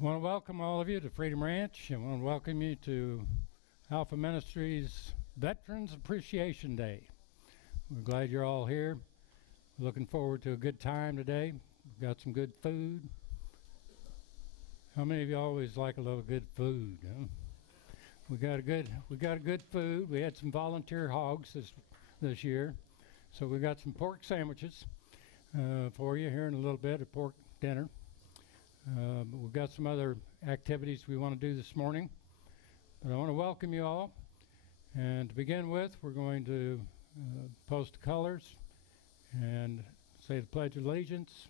I want to welcome all of you to Freedom Ranch. I want to welcome you to Alpha Ministries Veterans Appreciation Day. We're glad you're all here. We're looking forward to a good time today. We've got some good food. How many of you always like a little good food? Huh? We got a good food. We had some volunteer hogs this year, so we got some pork sandwiches for you here in a little bit, a pork dinner. We've got some other activities we want to do this morning, but I want to welcome you all. And to begin with, we're going to post colors and say the Pledge of Allegiance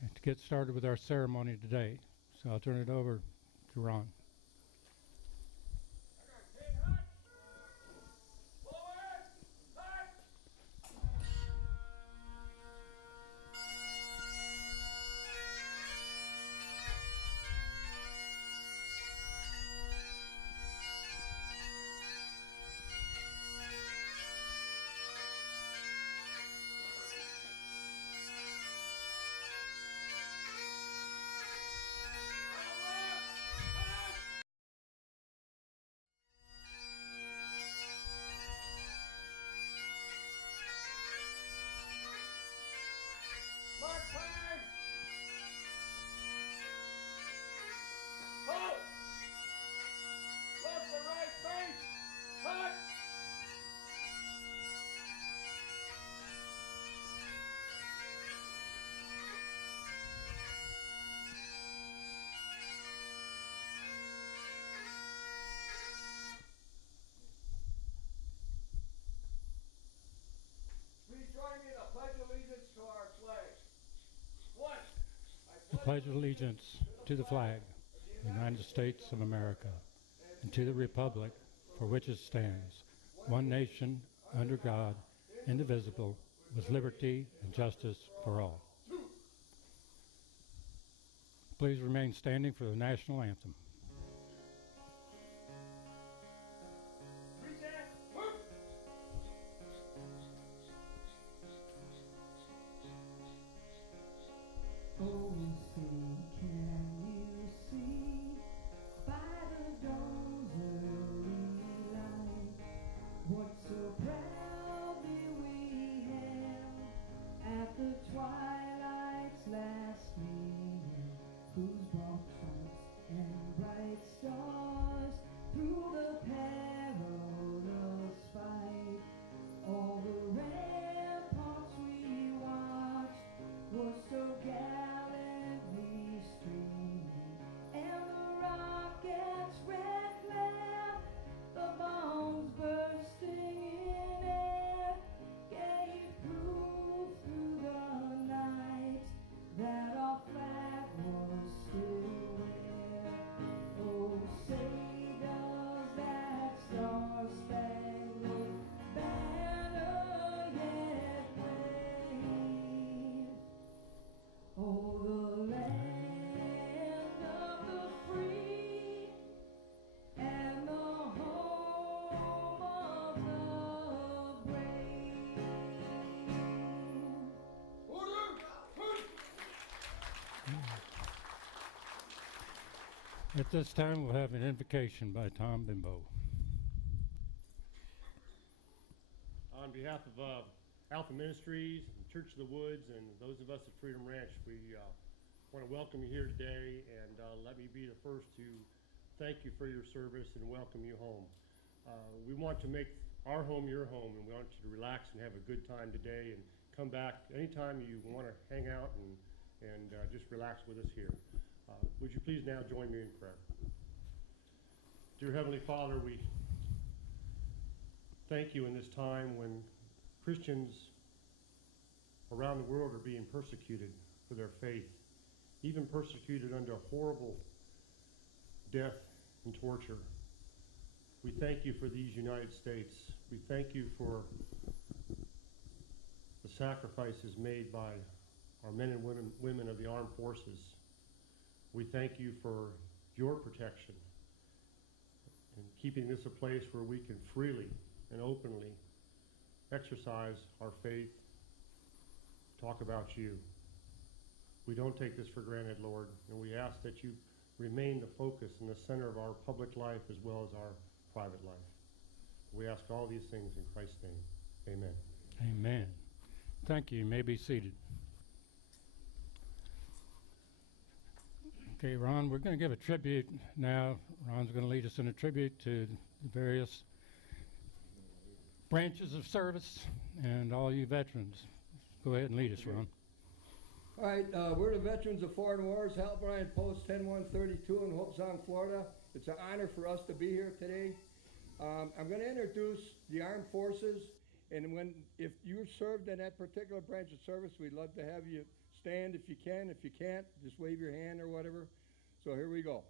and to get started with our ceremony today. So I'll turn it over to Ron. Please join me in a pledge of allegiance to our flag. One, I pledge allegiance to the flag of the United States of America and to the republic for which it stands, one nation, under God, indivisible, with liberty and justice for all. Please remain standing for the national anthem. Oh, say, can you see by the dawn's early light what so proudly we hailed at the twilight's last gleaming, whose broad trunks and bright stars through the perilous fight, all the ramparts we watched were so gallantly streaming, and the rockets' red glare, the bombs bursting in air, gave proof through the night that our flag was still there. Oh, say does that star-spangled banner yet wave? Oh, the land of the free and the home of the brave. At this time, we'll have an invocation by Tom Bimbo. On behalf of Alpha Ministries, Church of the Woods, and those of us at Freedom Ranch, we want to welcome you here today, and let me be the first to thank you for your service and welcome you home. We want to make our home your home, and we want you to relax and have a good time today, and come back anytime you want to hang out and just relax with us here. Would you please now join me in prayer? Dear Heavenly Father, we thank you in this time when Christians around the world are being persecuted for their faith, even persecuted under horrible death and torture. We thank you for these United States. We thank you for the sacrifices made by our men and women of the armed forces. We thank you for your protection and keeping this a place where we can freely and openly exercise our faith, talk about you. We don't take this for granted, Lord, and we ask that you remain the focus and the center of our public life as well as our private life. We ask all these things in Christ's name. Amen. Amen. Thank you. You may be seated. Okay, Ron, we're going to give a tribute now. Ron's going to lead us in a tribute to the various branches of service and all you veterans. Go ahead and lead us, Ron. All right, we're the veterans of foreign wars, Halbrine Post 10132 in Hope Sound, Florida. It's an honor for us to be here today. I'm going to introduce the armed forces, and if you served in that particular branch of service, we'd love to have you stand if you can. If you can't, just wave your hand or whatever. So here we go.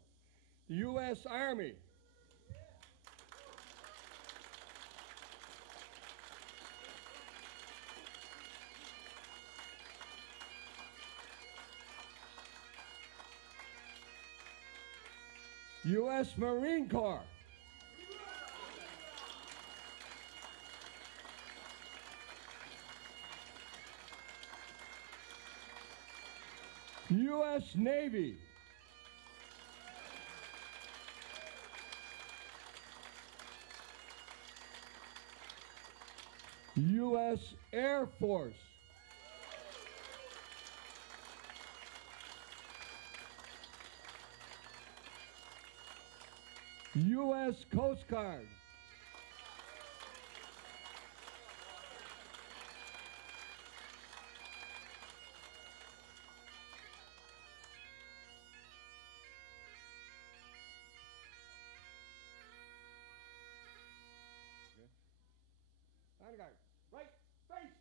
The U.S. Army. U.S. Marine Corps. U.S. Navy. U.S. Air Force. U.S. Coast Guard. Honor Guard. Right, face.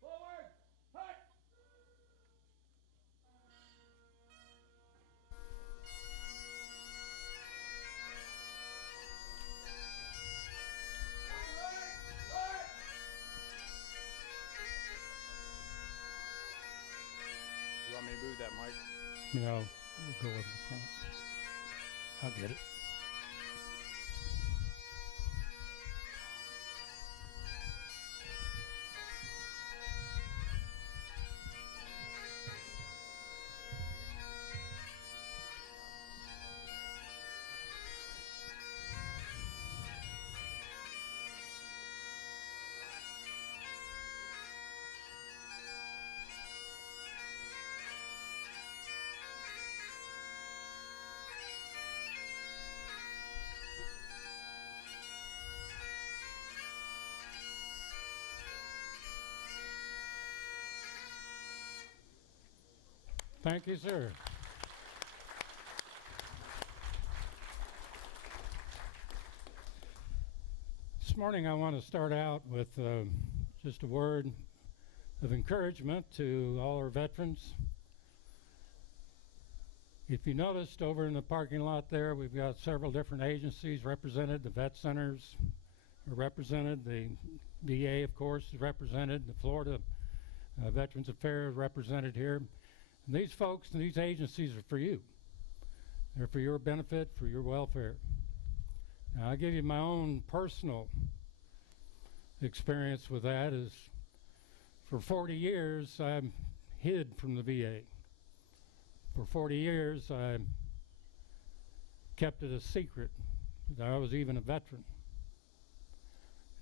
Forward, hut. You want me to move that mic? No, we'll go over the front. I'll get it. Thank you, sir. This morning I want to start out with just a word of encouragement to all our veterans. If you noticed over in the parking lot there, we've got several different agencies represented. The vet centers are represented. The VA, of course, is represented. The Florida Veterans Affairs represented here. And these folks and these agencies are for you. They're for your benefit, for your welfare. Now, I'll give you my own personal experience with that. Is for 40 years, I hid from the VA. For 40 years, I kept it a secret that I was even a veteran.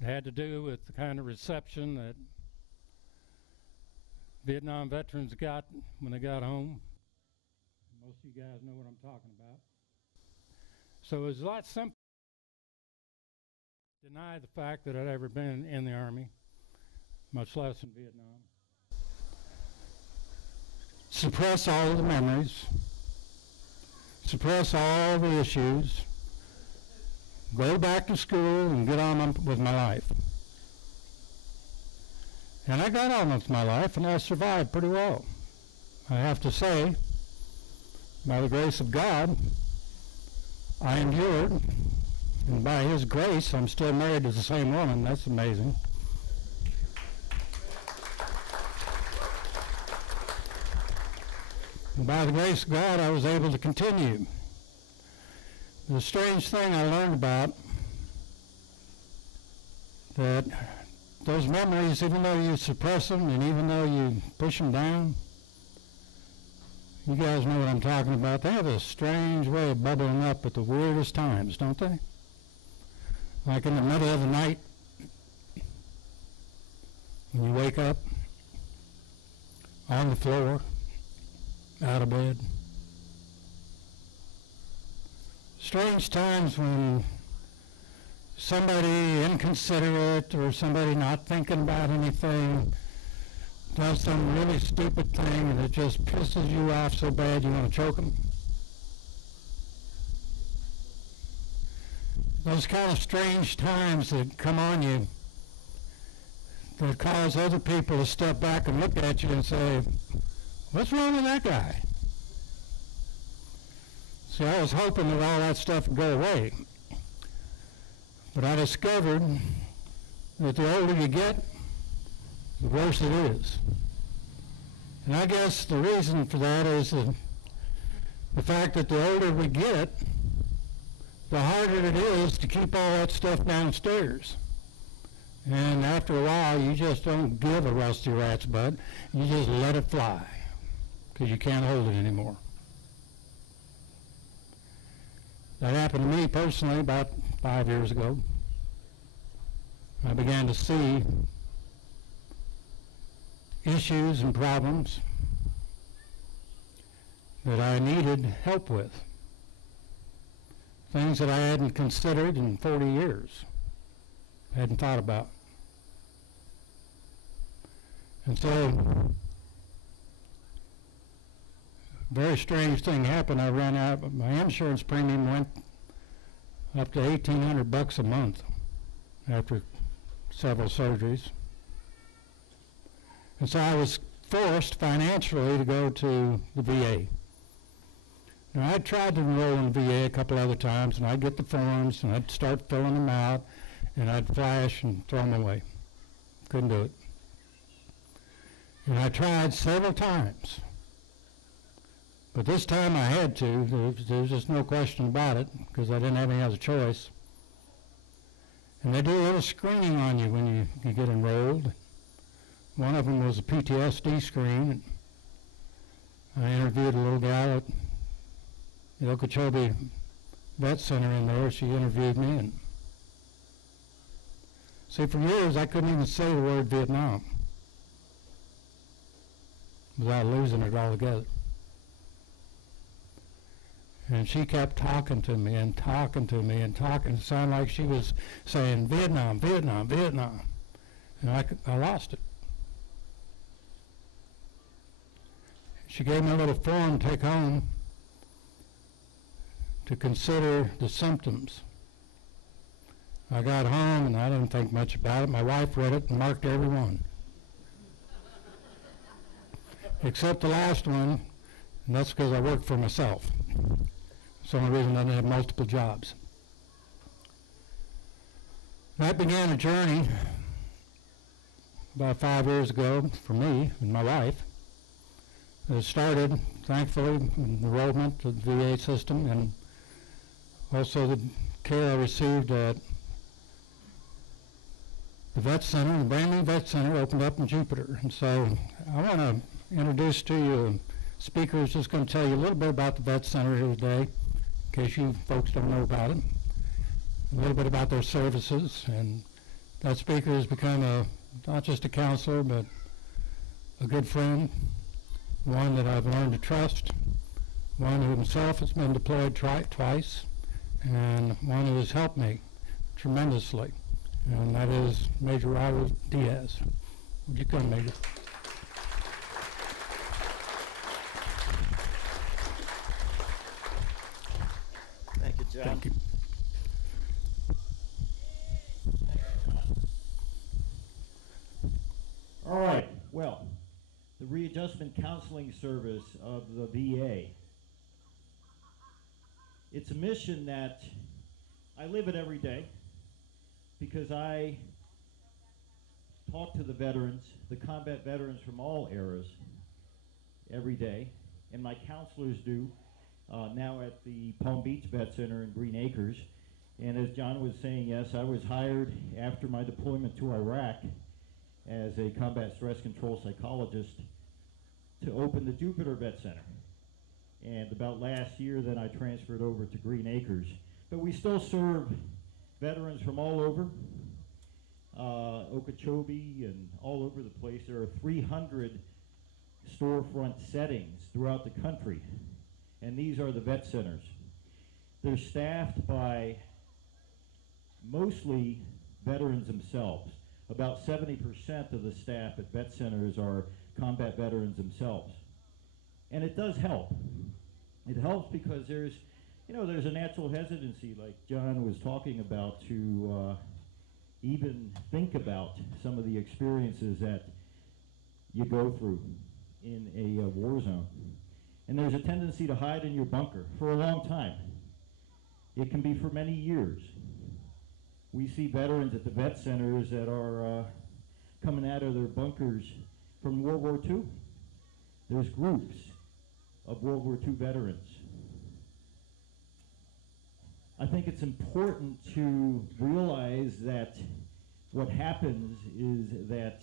It had to do with the kind of reception that Vietnam veterans got when they got home. Most of you guys know what I'm talking about. So it was a lot simpler to deny the fact that I'd ever been in the Army, much less in Vietnam. Suppress all the memories, suppress all the issues, go back to school and get on with my life. And I got on with my life, and I survived pretty well. I have to say, by the grace of God, I endured, and by His grace, I'm still married to the same woman. That's amazing. And by the grace of God, I was able to continue. The strange thing I learned about that those memories, even though you suppress them and even though you push them down, You guys know what I'm talking about. They have a strange way of bubbling up at the weirdest times, don't they? Like in the middle of the night, when you wake up on the floor, out of bed. Strange times when somebody inconsiderate or somebody not thinking about anything does some really stupid thing and it just pisses you off so bad you want to choke them. Those kind of strange times that come on you that cause other people to step back and look at you and say, what's wrong with that guy? See, I was hoping that all that stuff would go away. But I discovered that the older you get, the worse it is. And I guess the reason for that is the fact that the older we get, the harder it is to keep all that stuff downstairs. And after a while, you just don't give a rusty rat's butt. You just let it fly because you can't hold it anymore. That happened to me personally about 5 years ago. I began to see issues and problems that I needed help with. Things that I hadn't considered in 40 years, hadn't thought about. And so, a very strange thing happened. I ran out, my insurance premium went up to $1,800 a month after several surgeries. And so I was forced financially to go to the VA. Now, I'd tried to enroll in the VA a couple other times, and I'd get the forms, and I'd start filling them out, and I'd flash and throw them away. Couldn't do it. And I tried several times. But this time I had to. There's just no question about it, because I didn't have any other choice. And they do a little screening on you when you get enrolled. One of them was a PTSD screen. I interviewed a little gal at the Okeechobee Vet Center in there. She interviewed me. And see, for years I couldn't even say the word Vietnam without losing it altogether. And she kept talking to me and talking to me and talking. It sounded like she was saying, Vietnam, Vietnam, Vietnam. And I lost it. She gave me a little form to take home to consider the symptoms. I got home and I didn't think much about it. My wife read it and marked every one. Except the last one, and that's because I work for myself. It's the only reason I didn't have multiple jobs. That began a journey about 5 years ago for me and my wife. It started, thankfully, enrollment to the VA system and also the care I received at the vet center, the brand new vet center opened up in Jupiter. And so I want to introduce to you a speaker who's just going to tell you a little bit about the vet center here today, in case you folks don't know about it, a little bit about their services. And that speaker has become not just a counselor, but a good friend, one that I've learned to trust, one who himself has been deployed twice, and one who has helped me tremendously, and that is Major Raul Diaz. Would you come, Major? Thank you, John. Thank you. All right, well, the Readjustment Counseling Service of the VA. It's a mission that I live it every day because I talk to the veterans, the combat veterans from all eras, every day, and my counselors do now at the Palm Beach Vet Center in Green Acres. And as John was saying, yes, I was hired after my deployment to Iraq as a combat stress control psychologist to open the Jupiter Vet Center. And about last year, then I transferred over to Green Acres. But we still serve veterans from all over, Okeechobee and all over the place. There are 300 storefront settings throughout the country, and these are the vet centers. They're staffed by mostly veterans themselves. About 70% of the staff at vet centers are combat veterans themselves. And it does help. It helps because there's a natural hesitancy, like John was talking about, to even think about some of the experiences that you go through in a war zone. And there's a tendency to hide in your bunker for a long time. It can be for many years. We see veterans at the vet centers that are coming out of their bunkers from World War II. There's groups of World War II veterans. I think it's important to realize that what happens is that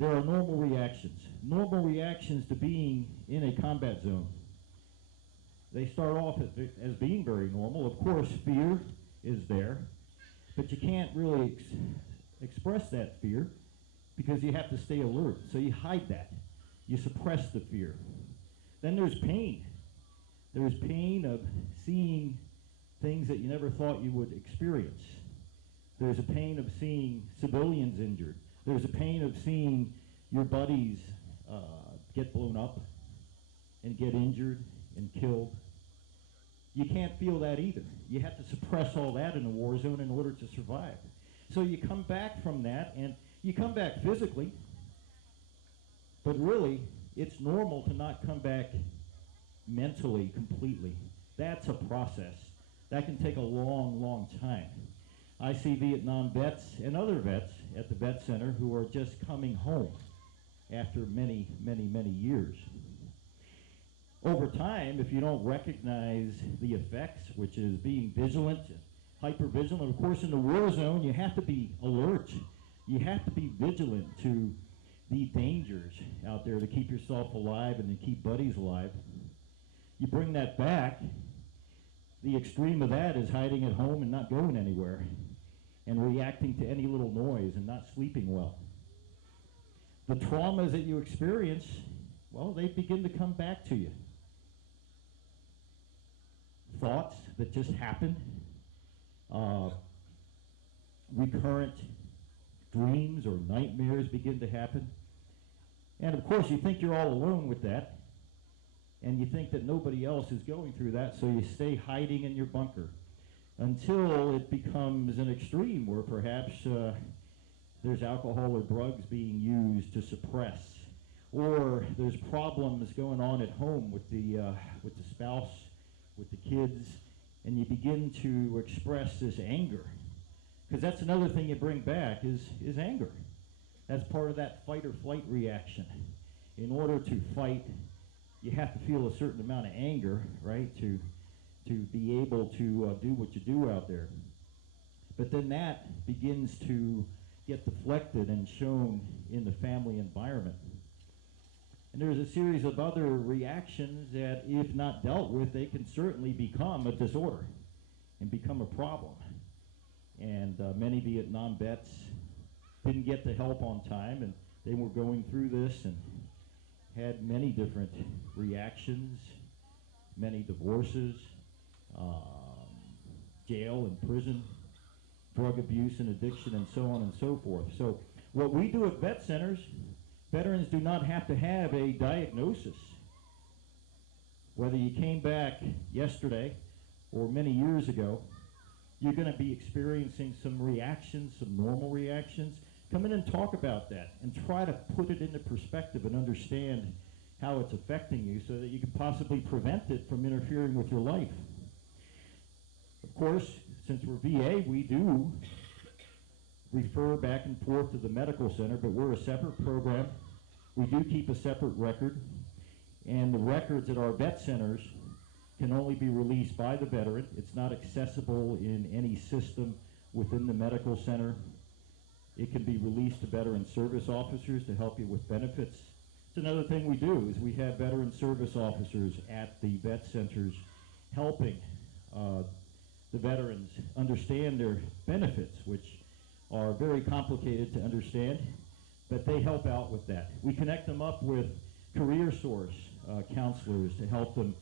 there are normal reactions to being in a combat zone. They start off as being very normal. Of course, fear is there, but you can't really express that fear because you have to stay alert. So you hide that. You suppress the fear. Then there's pain. There's pain of seeing things that you never thought you would experience. There's a pain of seeing civilians injured. There's a pain of seeing your buddies get blown up and get injured and killed. You can't feel that either. You have to suppress all that in a war zone in order to survive. So you come back from that, and you come back physically, but really, it's normal to not come back mentally completely. That's a process. That can take a long, long time. I see Vietnam vets and other vets at the vet center who are just coming home after many, many, many years. Over time, if you don't recognize the effects, which is being vigilant, hyper-vigilant, of course in the war zone you have to be alert. You have to be vigilant to the dangers out there to keep yourself alive and to keep buddies alive. You bring that back, the extreme of that is hiding at home and not going anywhere and reacting to any little noise and not sleeping well. The traumas that you experience, well, they begin to come back to you. Thoughts that just happen, recurrent dreams or nightmares begin to happen. And of course you think you're all alone with that, and you think that nobody else is going through that, so you stay hiding in your bunker until it becomes an extreme where perhaps there's alcohol or drugs being used to suppress, or there's problems going on at home with the spouse, with the kids, and you begin to express this anger. Because that's another thing you bring back is anger. That's part of that fight or flight reaction. In order to fight, you have to feel a certain amount of anger, right, to be able to do what you do out there. But then that begins to get deflected and shown in the family environment. And there's a series of other reactions that, if not dealt with, they can certainly become a disorder and become a problem. And many Vietnam vets didn't get the help on time, and they were going through this and had many different reactions, many divorces, jail and prison, drug abuse and addiction, and so on and so forth. So what we do at vet centers, veterans do not have to have a diagnosis. Whether you came back yesterday or many years ago, you're going to be experiencing some reactions, some normal reactions. Come in and talk about that and try to put it into perspective and understand how it's affecting you so that you can possibly prevent it from interfering with your life. Of course, since we're VA, we do refer back and forth to the medical center, but we're a separate program. We do keep a separate record, and the records at our vet centers can only be released by the veteran. It's not accessible in any system within the medical center. It can be released to veteran service officers to help you with benefits, It's another thing we do is we have veteran service officers at the vet centers helping the veterans understand their benefits, which are very complicated to understand, but they help out with that. We connect them up with career source counselors to help them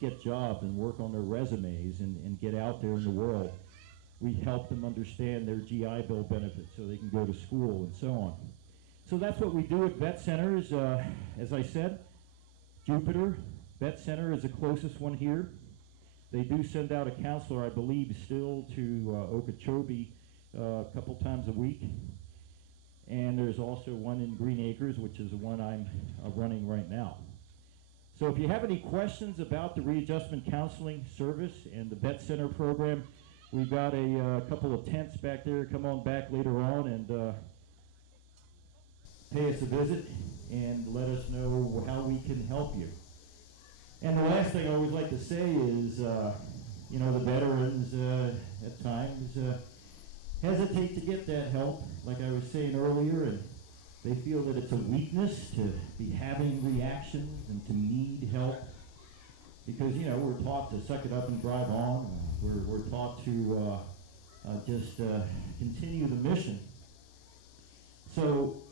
get jobs and work on their resumes and get out there in the world. We help them understand their GI Bill benefits so they can go to school and so on. So that's what we do at vet centers. As I said, Jupiter Vet Center is the closest one here. They do send out a counselor, I believe, still to Okeechobee a couple times a week. And there's also one in Green Acres, which is the one I'm running right now. So if you have any questions about the readjustment counseling service and the vet center program, we've got a couple of tents back there. Come on back later on and pay us a visit and let us know how we can help you. And the last thing I always like to say is, you know, the veterans at times hesitate to get that help, like I was saying earlier, and they feel that it's a weakness to be having reactions and to need help. Because, you know, we're taught to suck it up and drive on. We're taught to just continue the mission. So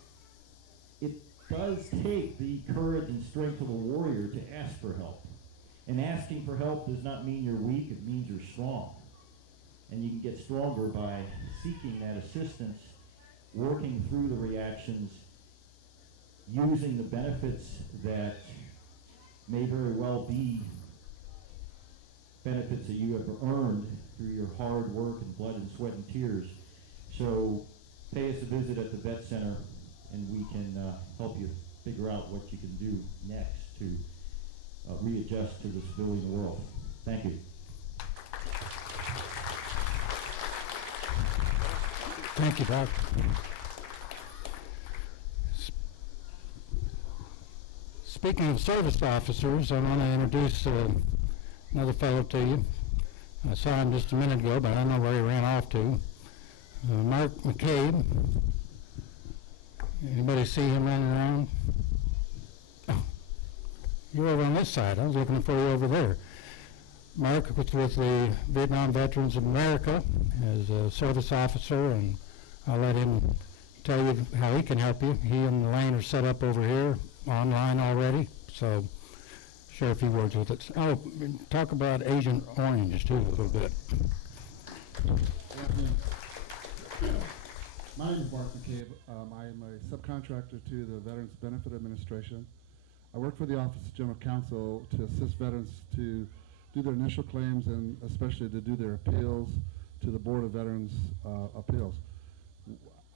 it does take the courage and strength of a warrior to ask for help. And asking for help does not mean you're weak, it means you're strong. And you can get stronger by seeking that assistance, working through the reactions, using the benefits that may very well be benefits that you have earned through your hard work and blood and sweat and tears. So pay us a visit at the vet center and we can help you figure out what you can do next to readjust to the civilian world. Thank you. Thank you, Doc. Speaking of service officers, I want to introduce another fellow to you. I saw him just a minute ago, but I don't know where he ran off to. Mark McCabe. Anybody see him running around? Oh, you're over on this side. I was looking for you over there. Mark was with the Vietnam Veterans of America as a service officer, and I'll let him tell you how he can help you. He and Elaine are set up over here online already, so share a few words with us. Oh, talk about Agent Orange too a little bit. My name is Mark McCabe. I am a subcontractor to the Veterans Benefit Administration. I work for the Office of General Counsel to assist veterans to do their initial claims and especially to do their appeals to the Board of Veterans Appeals.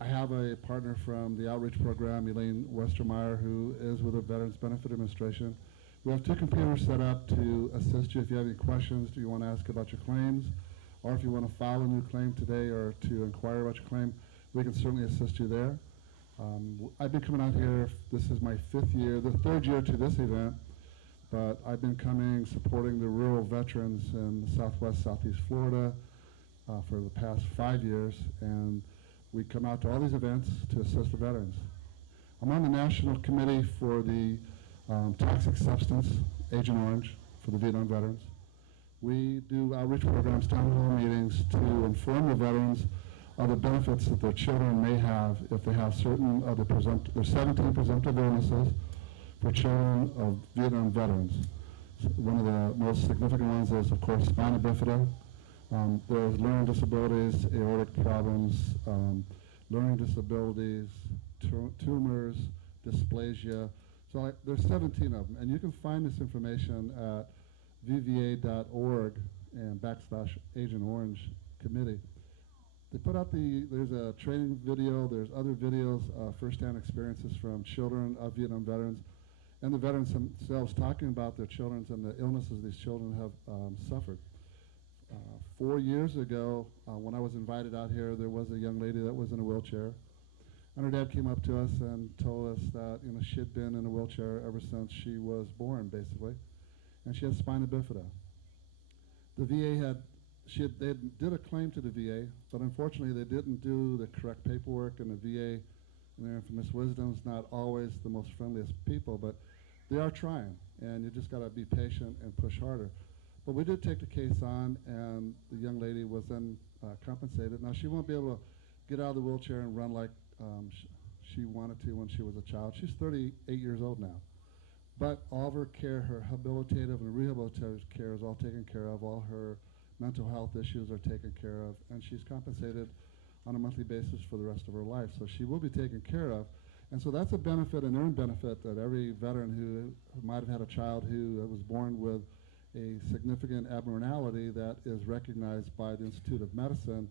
I have a partner from the outreach program, Elaine Westermeyer, who is with the Veterans Benefit Administration. We have two computers set up to assist you if you have any questions, do you want to ask about your claims, or if you want to file a new claim today or to inquire about your claim, we can certainly assist you there. I've been coming out here, this is my fifth year, the third year to this event, but I've been coming supporting the rural veterans in Southwest, Southeast Florida for the past 5 years, and we come out to all these events to assist the veterans. I'm on the National Committee for the Toxic Substance, Agent Orange, for the Vietnam veterans. We do outreach programs, town hall meetings to inform the veterans of the benefits that their children may have if they have certain of there's 17 presumptive illnesses for children of Vietnam veterans. One of the most significant ones is, of course, spina bifida. There's learning disabilities, aortic problems, learning disabilities, tumors, dysplasia. So there's 17 of them, and you can find this information at vva.org and /Agent Orange Committee. They put out there's a training video, there's other videos, first-hand experiences from children of Vietnam veterans, and the veterans themselves talking about their children and the illnesses these children have suffered. 4 years ago, when I was invited out here, there was a young lady that was in a wheelchair, and her dad came up to us and told us that she had been in a wheelchair ever since she was born, basically, and she had spina bifida. The VA they did a claim to the VA, but unfortunately they didn't do the correct paperwork, and the VA and their infamous wisdom's not always the most friendliest people, but they are trying, and you just got to be patient and push harder. But we did take the case on, and the young lady was then compensated. Now, she won't be able to get out of the wheelchair and run like she wanted to when she was a child. She's 38 years old now. But all of her care, her habilitative and rehabilitative care is all taken care of. All her mental health issues are taken care of, and she's compensated on a monthly basis for the rest of her life. So she will be taken care of. And so that's a benefit, an earned benefit, that every veteran who might have had a child who was born with a significant abnormality that is recognized by the Institute of Medicine,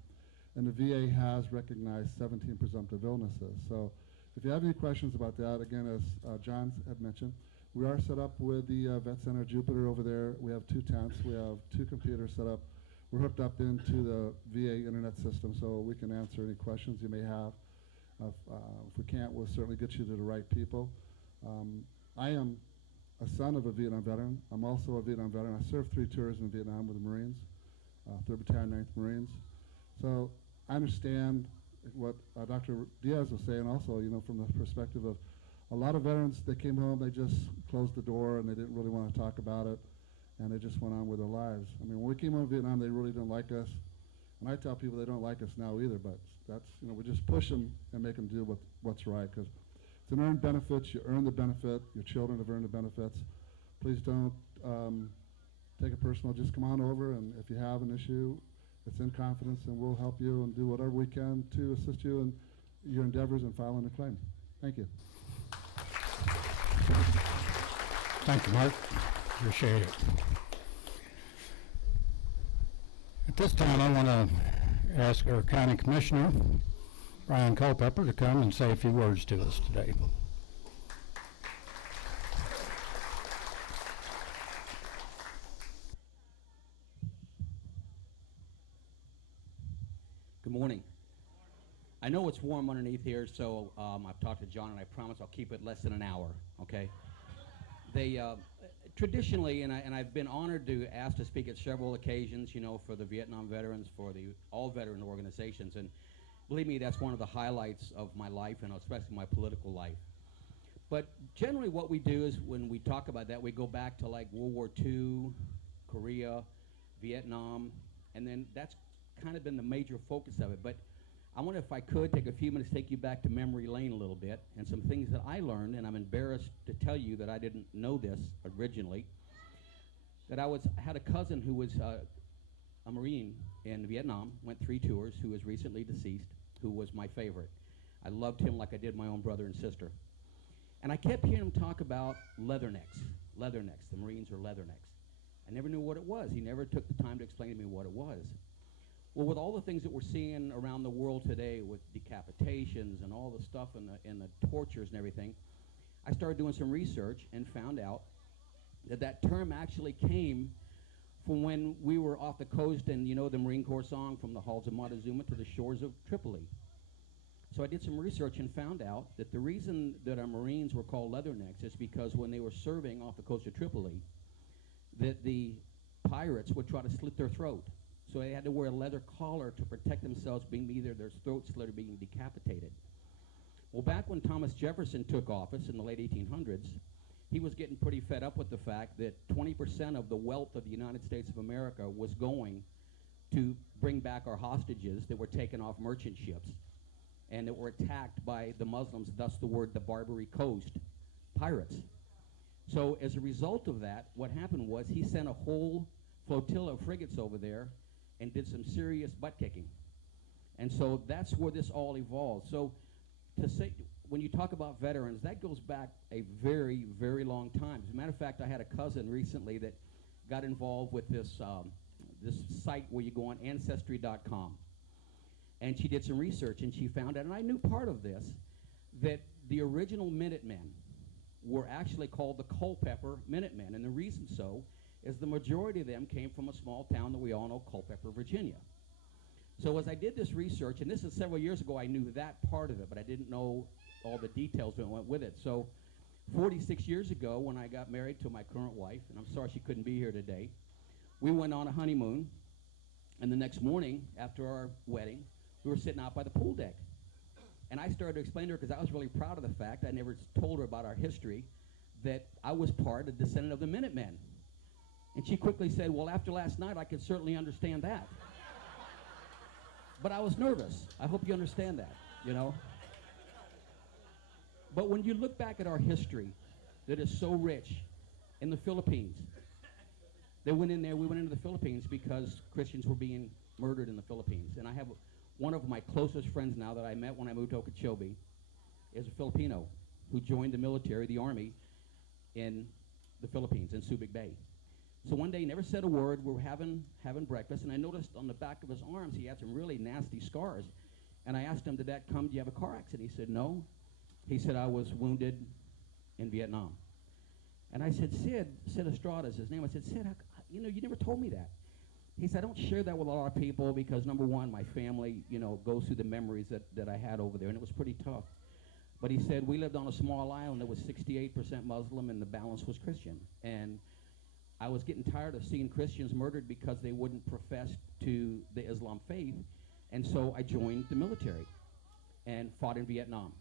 and the VA has recognized 17 presumptive illnesses. So if you have any questions about that, again, as John had mentioned, we are set up with the Vet Center Jupiter over there. We have 2 tents. We have 2 computers set up. We're hooked up into the VA internet system, so we can answer any questions you may have. If we can't, we'll certainly get you to the right people. I am a son of a Vietnam veteran. I'm also a Vietnam veteran. I served 3 tours in Vietnam with the Marines, 3rd Battalion, 9th Marines. So I understand what Dr. Diaz was saying also, you know, from the perspective of a lot of veterans, they came home, they just closed the door, and they didn't really want to talk about it, and they just went on with their lives. I mean, when we came home to Vietnam, they really didn't like us. And I tell people they don't like us now either, but that's, you know, we just push them and make them do what's right, because it's an earned benefit. You earn the benefit. Your children have earned the benefits. Please don't take it personal. Just come on over, and if you have an issue, it's in confidence, and we'll help you and do whatever we can to assist you in your endeavors in filing a claim. Thank you. Thank you, Mark. Appreciate it. At this time, I want to ask our County Commissioner, Brian Culpepper, to come and say a few words to us today. Good morning. I know it's warm underneath here, so I've talked to John, and I promise I'll keep it less than an hour, okay? They traditionally, and I've been honored to ask to speak at several occasions, you know, for the Vietnam veterans, for the all veteran organizations, and believe me, that's one of the highlights of my life, and especially my political life. But generally what we do is when we talk about that, we go back to like World War II, Korea, Vietnam, and then that's kind of been the major focus of it. But I wonder if I could take a few minutes to take you back to memory lane a little bit, and some things that I learned, and I'm embarrassed to tell you that I didn't know this originally, that I had a cousin who was a Marine in Vietnam, went 3 tours, who is recently deceased, who was my favorite. I loved him like I did my own brother and sister. And I kept hearing him talk about leathernecks. Leathernecks, the Marines are leathernecks. I never knew what it was. He never took the time to explain to me what it was. Well, with all the things that we're seeing around the world today with decapitations and all the stuff and the tortures and everything, I started doing some research and found out that that term actually came from when we were off the coast, and you know the Marine Corps song, from the halls of Montezuma to the shores of Tripoli. So I did some research and found out that the reason that our Marines were called leathernecks is because when they were serving off the coast of Tripoli, that the pirates would try to slit their throat. So they had to wear a leather collar to protect themselves being either their throat slit or being decapitated. Well, back when Thomas Jefferson took office in the late 1800s, he was getting pretty fed up with the fact that 20% of the wealth of the United States of America was going to bring back our hostages that were taken off merchant ships and that were attacked by the Muslims, thus the word the Barbary Coast pirates. So as a result of that, what happened was he sent a whole flotilla of frigates over there and did some serious butt kicking. And so that's where this all evolved. So to say, when you talk about veterans, that goes back a very, very long time. As a matter of fact, I had a cousin recently that got involved with this, this site where you go on Ancestry.com. And she did some research, and she found out, and I knew part of this, that the original Minutemen were actually called the Culpeper Minutemen. And the reason so is the majority of them came from a small town that we all know, Culpeper, Virginia. So as I did this research, and this is several years ago, I knew that part of it, but I didn't know all the details that went with it. So 46 years ago, when I got married to my current wife, and I'm sorry she couldn't be here today, we went on a honeymoon, and the next morning after our wedding, we were sitting out by the pool deck. And I started to explain to her, because I was really proud of the fact, I never told her about our history, that I was part, a descendant of the Minutemen. And she quickly said, well, after last night, I could certainly understand that. But I was nervous. I hope you understand that, you know. But when you look back at our history that is so rich in the Philippines, we went into the Philippines because Christians were being murdered in the Philippines. And I have one of my closest friends now that I met when I moved to Okeechobee is a Filipino who joined the military, the army, in the Philippines, in Subic Bay. So one day, he never said a word. We were having breakfast, and I noticed on the back of his arms he had some really nasty scars. And I asked him, did that come, do you have a car accident? He said, no. He said, I was wounded in Vietnam. And I said, Sid Estrada is his name. I said, Sid, you never told me that. He said, I don't share that with a lot of people because, number one, my family, goes through the memories that I had over there, and it was pretty tough. But he said, we lived on a small island that was 68% Muslim, and the balance was Christian. And I was getting tired of seeing Christians murdered because they wouldn't profess to the Islam faith, and so I joined the military and fought in Vietnam.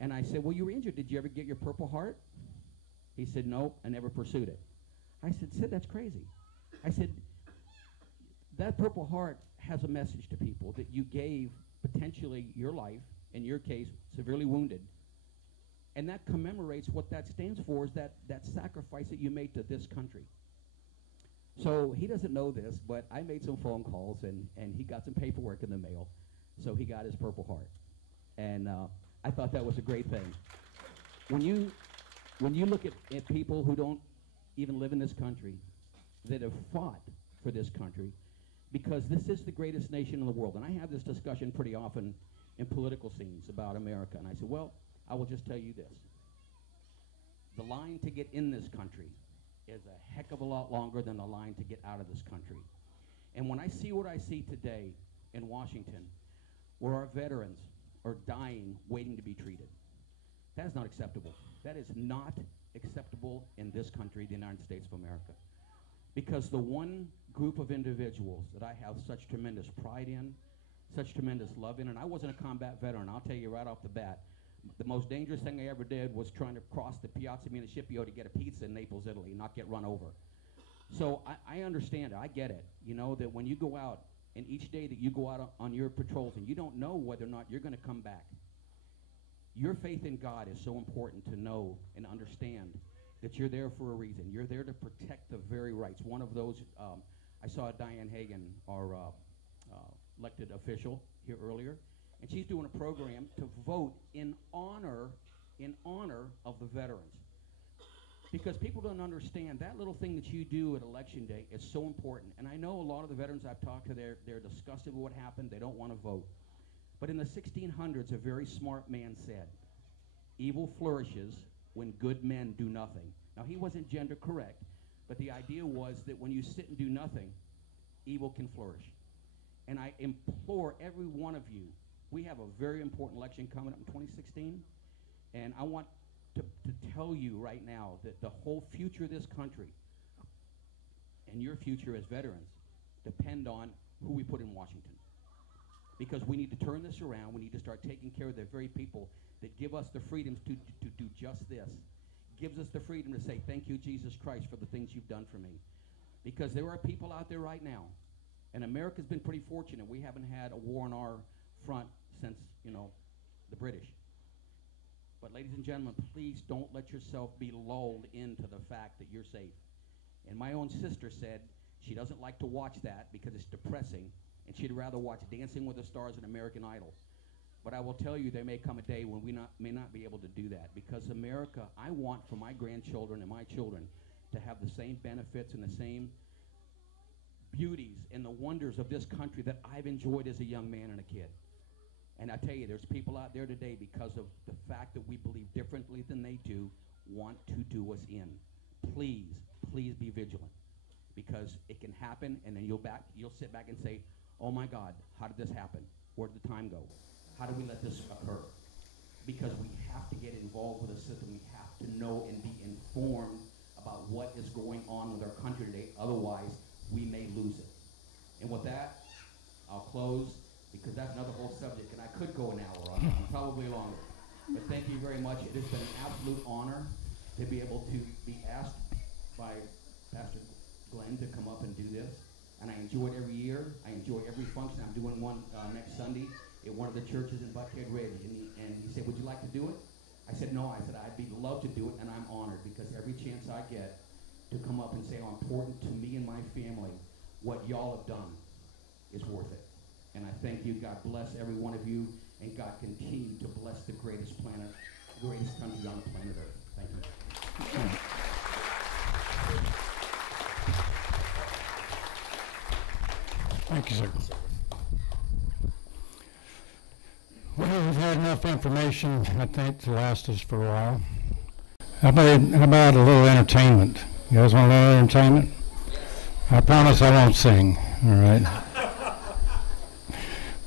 And I said, well, you were injured. Did you ever get your Purple Heart? He said, nope, I never pursued it. I said, Sid, that's crazy. I said, that Purple Heart has a message to people that you gave potentially your life, in your case, severely wounded. And that commemorates what that stands for, is that sacrifice that you made to this country. So he doesn't know this, but I made some phone calls, and he got some paperwork in the mail. So he got his Purple Heart. And I thought that was a great thing. When you look at people who don't even live in this country, that have fought for this country, because this is the greatest nation in the world. And I have this discussion pretty often in political scenes about America. And I said, well, I will just tell you this. The line to get in this country is a heck of a lot longer than the line to get out of this country. And when I see what I see today in Washington, where our veterans are dying, waiting to be treated, that is not acceptable. That is not acceptable in this country, the United States of America. Because the one group of individuals that I have such tremendous pride in, such tremendous love in, and I wasn't a combat veteran, I'll tell you right off the bat, the most dangerous thing I ever did was trying to cross the Piazza Municipio to get a pizza in Naples, Italy, and not get run over. So I understand it, I get it, that when you go out, and each day that you go out on your patrols, and you don't know whether or not you're going to come back, your faith in God is so important to know and understand that you're there for a reason. You're there to protect the very rights. One of those, I saw Diane Hagan, our elected official here earlier, and she's doing a program to vote in honor of the veterans. Because people don't understand that little thing that you do at election day is so important. And I know a lot of the veterans I've talked to, they're disgusted with what happened. They don't want to vote. But in the 1600s, a very smart man said, evil flourishes when good men do nothing. Now, he wasn't gender correct, but the idea was that when you sit and do nothing, evil can flourish. And I implore every one of you, we have a very important election coming up in 2016, and I want to tell you right now that the whole future of this country and your future as veterans depend on who we put in Washington. Because we need to turn this around. We need to start taking care of the very people that give us the freedoms to do just this. Gives us the freedom to say, thank you, Jesus Christ, for the things you've done for me. Because there are people out there right now, and America's been pretty fortunate. We haven't had a war on our front since, the British. But ladies and gentlemen, please don't let yourself be lulled into the fact that you're safe. And my own sister said she doesn't like to watch that because it's depressing, and she'd rather watch Dancing with the Stars and American Idol. But I will tell you, there may come a day when we may not be able to do that, because America, I want for my grandchildren and my children to have the same benefits and the same beauties and the wonders of this country that I've enjoyed as a young man and a kid. And I tell you, there's people out there today, because of the fact that we believe differently than they do, want to do us in. Please, please be vigilant, because it can happen, and then you'll sit back and say, oh my God, how did this happen? Where did the time go? How do we let this occur? Because we have to get involved with the system. We have to know and be informed about what is going on with our country today. Otherwise, we may lose it. And with that, I'll close. because that's another whole subject, and I could go an hour on it, probably longer. But thank you very much. It has been an absolute honor to be able to be asked by Pastor Glenn to come up and do this. And I enjoy it every year. I enjoy every function. I'm doing one next Sunday at one of the churches in Buckhead Ridge. And he said, would you like to do it? I said, no. I said, I'd be love to do it, and I'm honored because every chance I get to come up and say how important to me and my family what y'all have done is worth it. And I thank you. God bless every one of you, and God continue to bless the greatest country on the planet Earth. Thank you. Thank you, sir. Well, we've had enough information, I think, to last us for a while. How about a little entertainment? You guys want a little entertainment? I promise I won't sing, all right?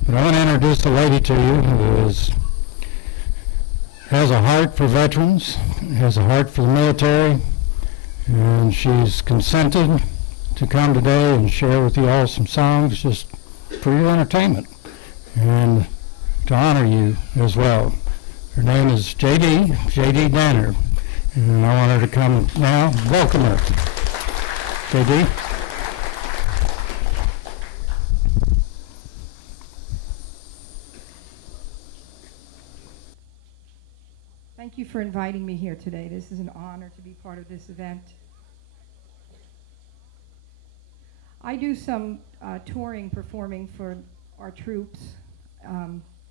But I want to introduce a lady to you who has a heart for veterans, has a heart for the military, and she's consented to come today and share with you all some songs just for your entertainment and to honor you as well. Her name is J.D. Danner, and I want her to come now. Welcome her. J.D. Thank you for inviting me here today. This is an honor to be part of this event. I do some touring, performing for our troops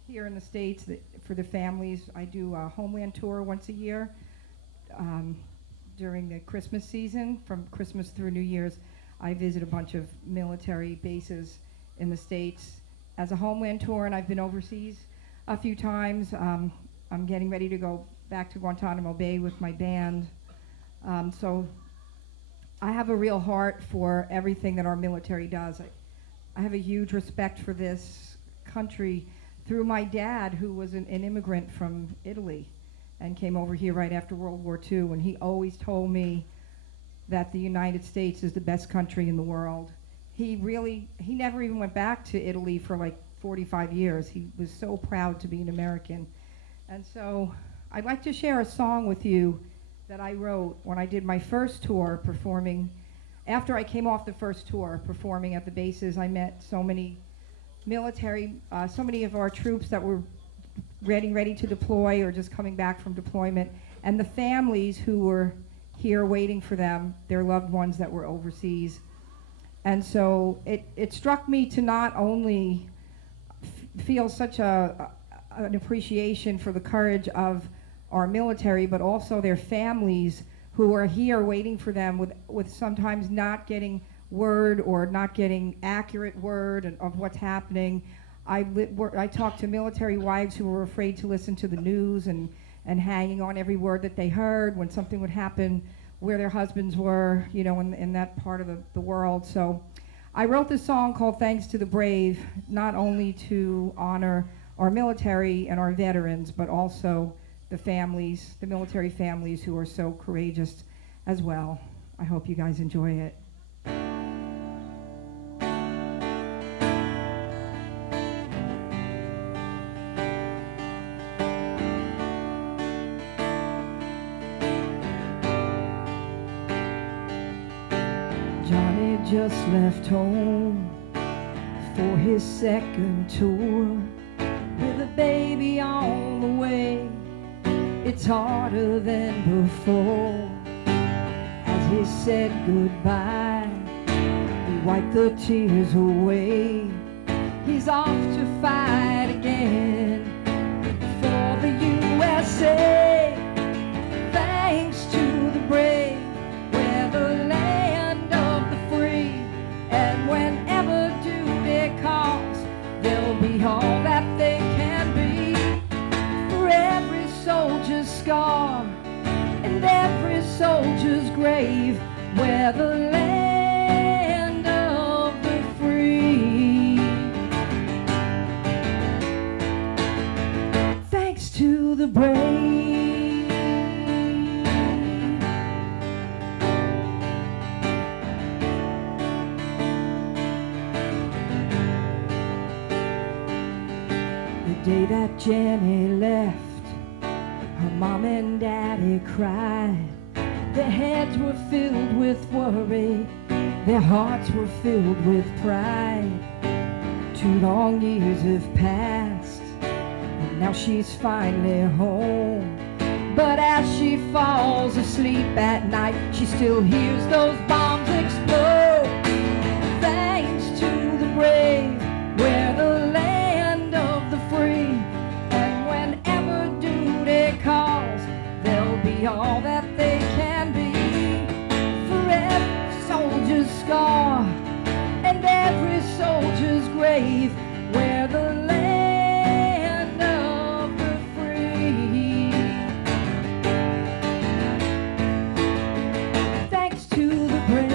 here in the States, for the families. I do a Homeland tour once a year during the Christmas season. From Christmas through New Year's, I visit a bunch of military bases in the States as a Homeland tour, and I've been overseas a few times. I'm getting ready to go back to Guantanamo Bay with my band. So I have a real heart for everything that our military does. I have a huge respect for this country through my dad, who was an immigrant from Italy and came over here right after World War II, and he always told me that the United States is the best country in the world. He never even went back to Italy for like 45 years. He was so proud to be an American. And so I'd like to share a song with you that I wrote when I did my first tour performing. After I came off the first tour performing at the bases, I met so many military, so many of our troops that were ready to deploy or just coming back from deployment, and the families who were here waiting for them, their loved ones that were overseas. And so it struck me to not only feel such an appreciation for the courage of our military, but also their families who are here waiting for them with sometimes not getting word or not getting accurate word of what's happening. I talked to military wives who were afraid to listen to the news and hanging on every word that they heard when something would happen where their husbands were, you know, in that part of the world. So I wrote this song called Thanks to the Brave, not only to honor our military and our veterans, but also the families, the military families who are so courageous as well. I hope you guys enjoy it. Johnny just left home for his second tour with a baby on the way. It's harder than before. As he said goodbye, he wiped the tears away. He's off to fight again for the USA. Thanks to the brave, we're the land of the free. And whenever duty calls, they'll be all that they can be. For every soldier's scar and every soldier's grave, we're the land of the free. Thanks to the brave. day that Jenny left, her mom and daddy cried. Their heads were filled with worry, their hearts were filled with pride. 2 long years have passed, and now she's finally home. But as she falls asleep at night, she still hears those bombs explode. Thanks to the brave, we're the land of the free. And whenever duty calls, they'll be all that they can be. For every soldier's scar and every soldier's grave, we're the land of the free. Thanks to the brave.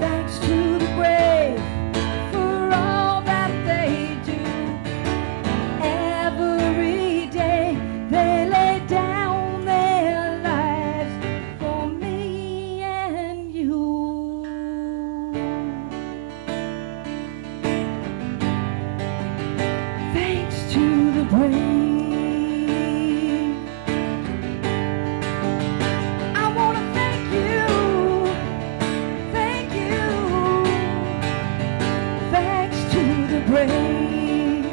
Thanks to the brave for all that they do. Every day they lay down their lives for me and you. Thanks to the brave. I want to thank you. Thank you. Thanks to the brave.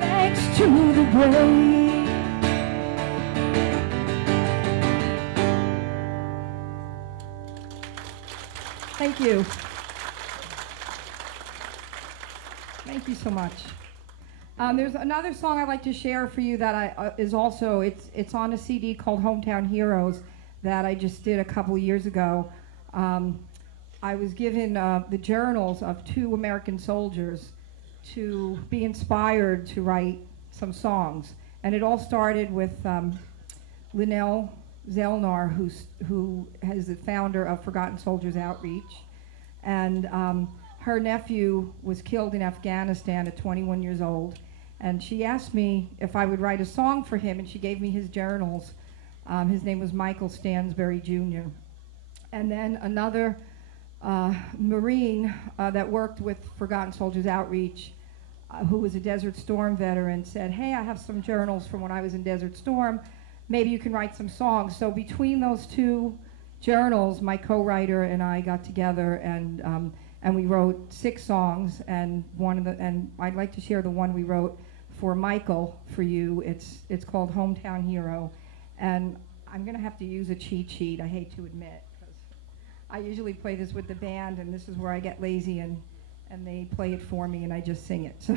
Thanks to the brave. Thank you. Thank you so much. There's another song I'd like to share for you that is also, it's on a CD called Hometown Heroes that I just did a couple years ago. I was given the journals of 2 American soldiers to be inspired to write some songs. And it all started with Linnell Zellnar, who is the founder of Forgotten Soldiers Outreach. And her nephew was killed in Afghanistan at 21 years old. And she asked me if I would write a song for him, and she gave me his journals. His name was Michael Stansbury Jr. And then another Marine that worked with Forgotten Soldiers Outreach, who was a Desert Storm veteran, said, hey, I have some journals from when I was in Desert Storm. Maybe you can write some songs. So between those 2 journals, my co-writer and I got together and we wrote 6 songs, and I'd like to share the one we wrote for Michael for you. It's called Hometown Hero, and I'm gonna have to use a cheat sheet, I hate to admit, because I usually play this with the band, and this is where I get lazy and they play it for me and I just sing it. So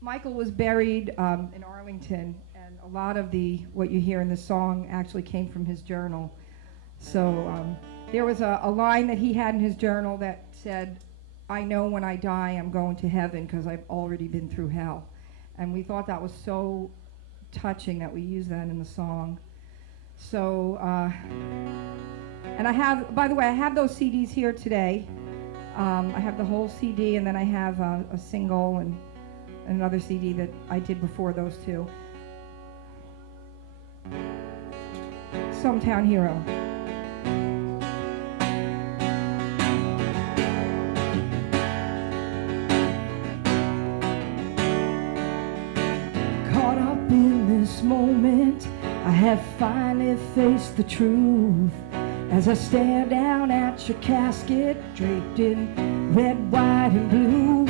Michael was buried in Arlington, and a lot of what you hear in the song actually came from his journal. So there was a line that he had in his journal that said, I know when I die I'm going to heaven because I've already been through hell. And we thought that was so touching that we used that in the song. So, and I have, by the way, I have those CDs here today. I have the whole CD, and then I have a single and another CD that I did before those 2. Hometown Hero. Caught up in this moment, I have finally faced the truth. As I stare down at your casket, draped in red, white, and blue,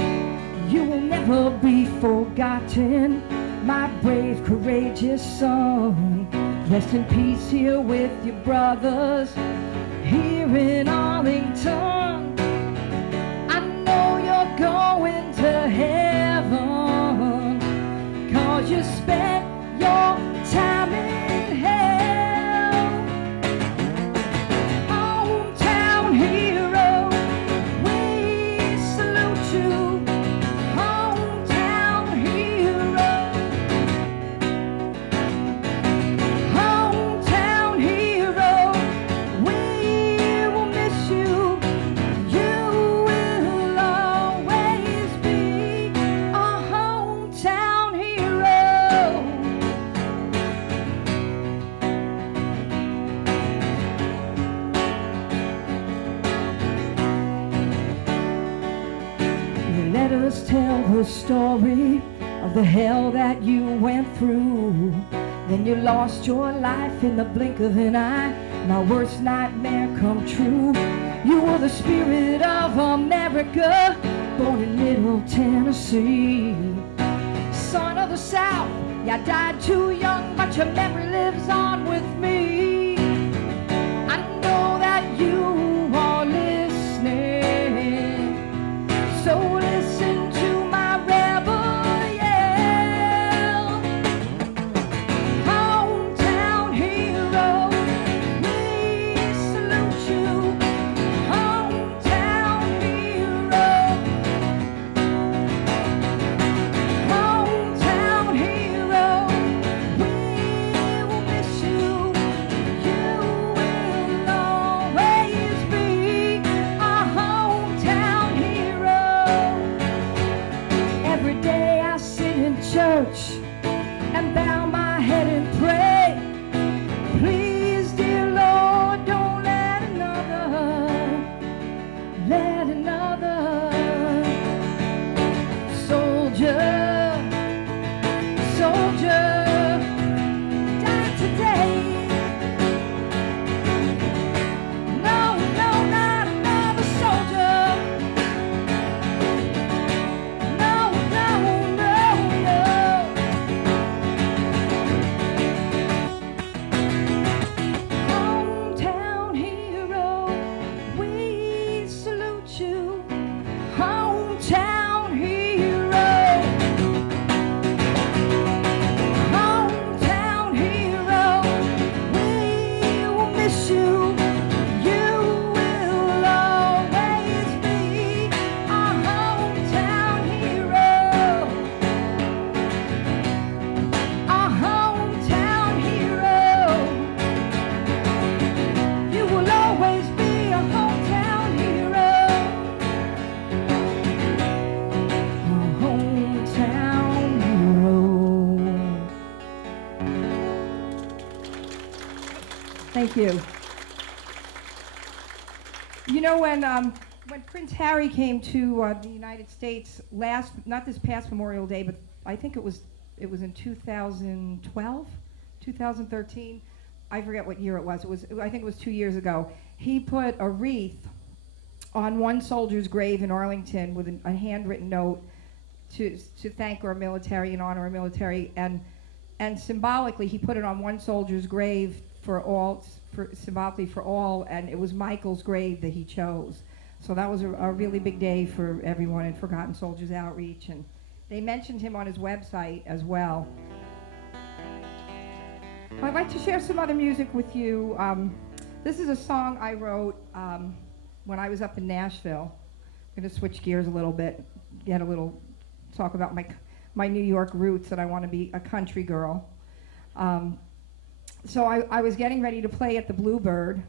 you will never be forgotten, my brave, courageous son. Rest in peace here with your brothers here in Arlington. I know you're going to heaven, 'cause you spent your time in hell. Hometown hero, we salute you. Hometown hero. Hometown hero, we will miss story of the hell that you went through. Then you lost your life in the blink of an eye. My worst nightmare come true. You were the spirit of America, born in Middle Tennessee. Son of the South, you died too young, but your memory lives on with me. I know that you are listening, so listen to my rebel yell. Hometown hero, we salute you. Hometown hero, hometown hero, we will miss you. You will always be our hometown hero. Every day I sit in church and bow my head and pray. Please, dear Lord, don't let another soldier die today. No, not another soldier. No. Hometown hero, we salute you. Hometown hero. Hometown hero, we will miss you. You will always be our hometown hero. Our hometown hero. You will always be a hometown hero. A hometown hero. Thank you. You know, when Prince Harry came to the United States not this past Memorial Day, but I think it was in 2012, 2013. I forget what year it was. I think it was 2 years ago. He put a wreath on one soldier's grave in Arlington with a handwritten note to thank our military and honor our military, and symbolically he put it on one soldier's grave symbolically for all, and it was Michael's grave that he chose. So that was a really big day for everyone in Forgotten Soldiers Outreach, and they mentioned him on his website as well. I'd like to share some other music with you. This is a song I wrote when I was up in Nashville. I'm going to switch gears a little bit, talk about my New York roots, and I want to be a country girl. So I was getting ready to play at the Bluebird,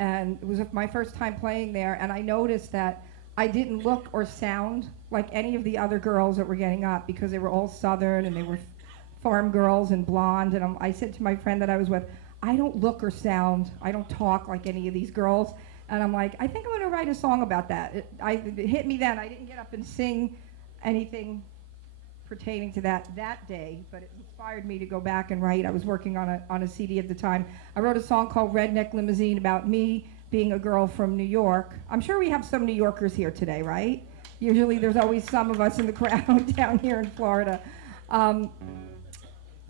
and it was my first time playing there, and I noticed that I didn't look or sound like any of the other girls that were getting up, because they were all Southern and they were farm girls and blonde, and I said to my friend that I was with, I don't look or sound, I don't talk like any of these girls, and I'm like, I think I'm going to write a song about that. It hit me then. I didn't get up and sing anything pertaining to that day, but it inspired me to go back and write. I was working on a CD at the time. I wrote a song called Redneck Limousine about me being a girl from New York. I'm sure we have some New Yorkers here today, right? Usually there's always some of us in the crowd down here in Florida.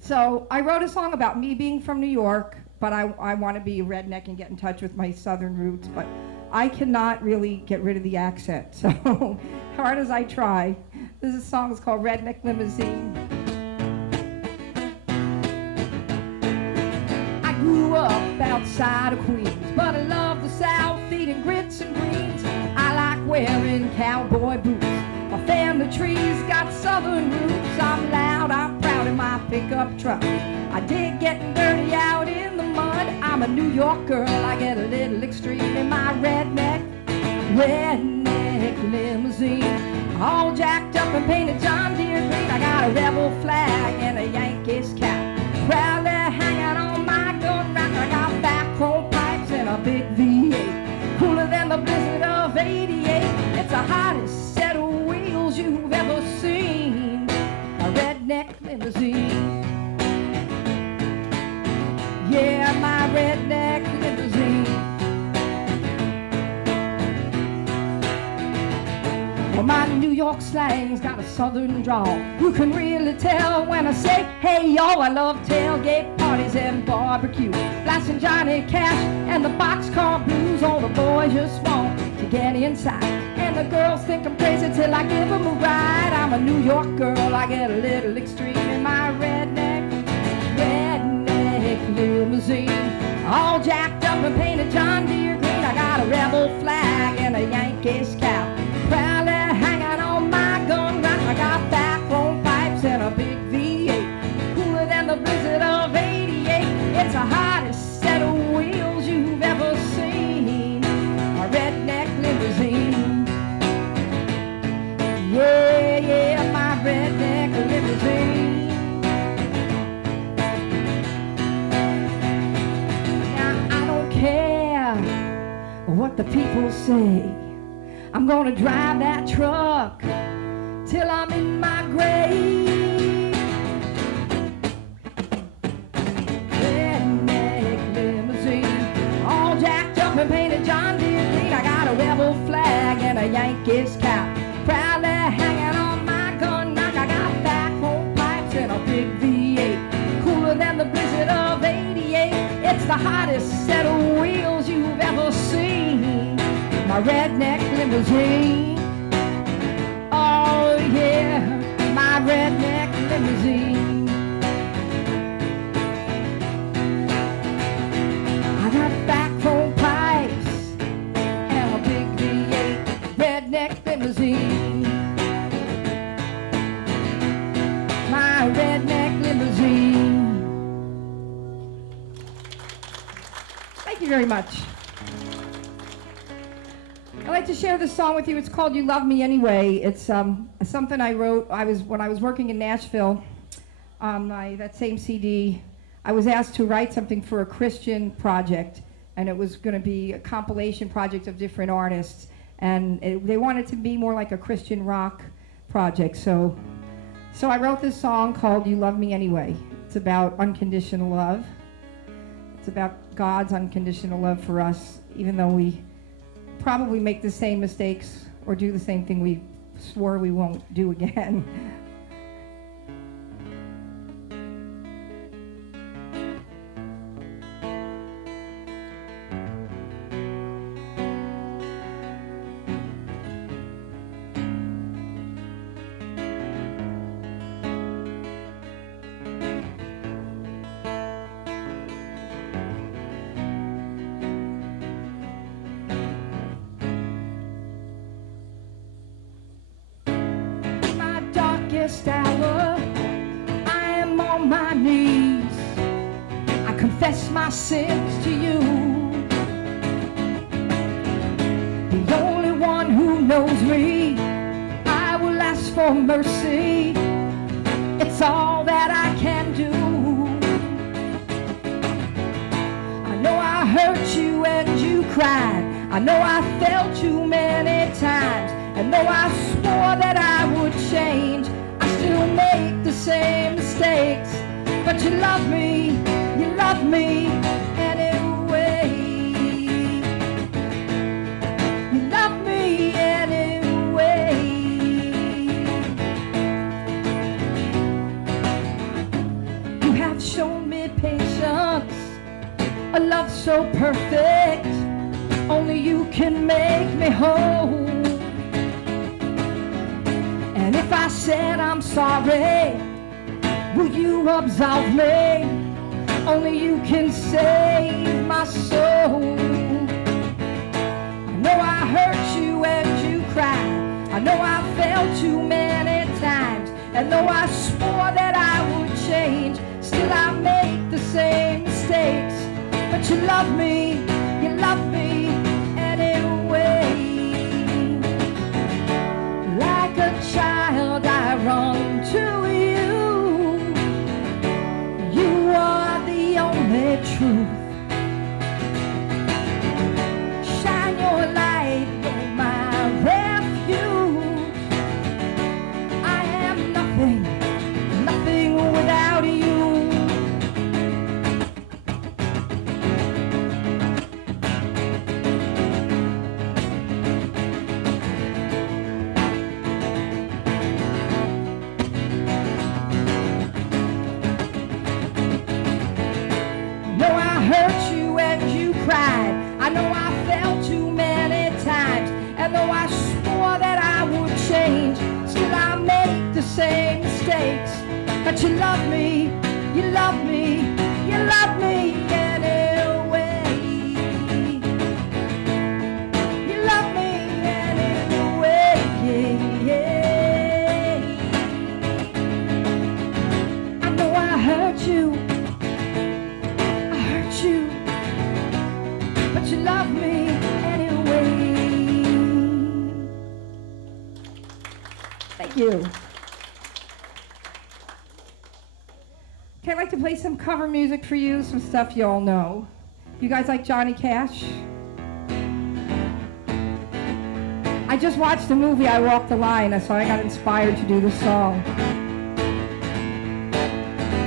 So I wrote a song about me being from New York, but I want to be a redneck and get in touch with my Southern roots, but I cannot really get rid of the accent, so hard as I try. This song is called Redneck Limousine. I grew up outside of Queens, but I love the South, eating grits and greens. I like wearing cowboy boots. My family tree's got Southern roots. I'm loud, I'm proud in my pickup truck. I dig getting dirty out in the mud. I'm a New York girl, I get a little extreme in my redneck limousine. All jacked up and painted John Deere green. I got a rebel flag and a Yankees cap. Proudly hanging on my gun rack. I got backbone pipes and a big V8. Cooler than the blizzard of '88. It's the hottest set of wheels you've ever seen. Well, my New York slang's got a southern drawl. You can really tell when I say, hey y'all. I love tailgate parties and barbecue, blasting Johnny Cash and the boxcar blues. All the boys just want to get inside, and the girls think I'm crazy till I give them a ride. I'm a New York girl, I get a little extreme in my redneck limousine, all jacked up and painted John Deere green. I got a rebel flag and a Yankees cap, proudly hanging on my gun rack. I got backbone pipes and a big V8, cooler than the blizzard of '88. It's the hottest set of wheels you've ever seen, a redneck limousine. Yeah, yeah, my redneck limousine. What the people say, I'm gonna drive that truck till I'm in my grave. Redneck limousine, all jacked up and painted John Deere green. I got a rebel flag and a Yankees cap, proudly hanging on my gun rack. I got backbone pipes and a big V8, cooler than the blizzard of '88. It's the hottest set of wheels you've ever seen, my redneck limousine. Oh yeah, my redneck limousine. I got backbone pipes and a big V8, redneck limousine. My redneck limousine. Thank you very much. I'd like to share this song with you. It's called "You Love Me Anyway." It's something I wrote. When I was working in Nashville, that same CD, I was asked to write something for a Christian project, and it was going to be a compilation project of different artists, and they wanted to be more like a Christian rock project. So I wrote this song called "You Love Me Anyway." It's about unconditional love. It's about God's unconditional love for us, even though we probably make the same mistakes or do the same thing we swore we won't do again. Hour, I am on my knees. I confess my sins to you, the only one who knows me. I will ask for mercy. It's all that I can do. I know I hurt you and you cried. I know I failed you many times, and though I swore that I would change, still make the same mistakes. But you love me anyway. You love me anyway. You have shown me patience, a love so perfect, only you can make me whole. And if I said I'm sorry, will you absolve me? Only you can save my soul. I know I hurt you and you cried. I know I failed you many times. And though I swore that I would change, still I make the same mistakes. But you love me anyway. Like a child I run to you. You are the only truth. Shine your light, you're my refuge. I am nothing without you. But you love me, you love me, you love me anyway. You love me anyway, yeah. I know I hurt you, but you love me anyway. Thank you. Okay, I'd like to play some cover music for you, some stuff you all know. You guys like Johnny Cash? I just watched the movie I Walk the Line, so I got inspired to do this song.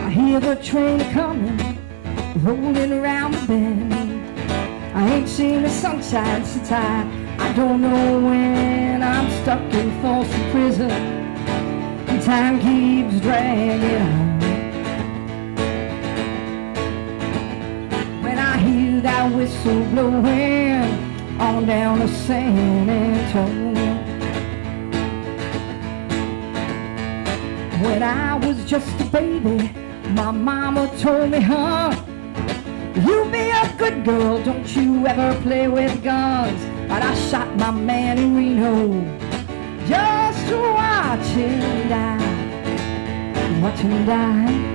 I hear the train coming, rolling around the bend. I ain't seen the sunshine since I don't know when. I'm stuck in Folsom Prison, and time keeps dragging on. When I hear that whistle blowing on down to San Antonio. When I was just a baby, my mama told me, huh, you be a good girl, don't you ever play with guns. But I shot my man in Reno just to watch him die, watch him die.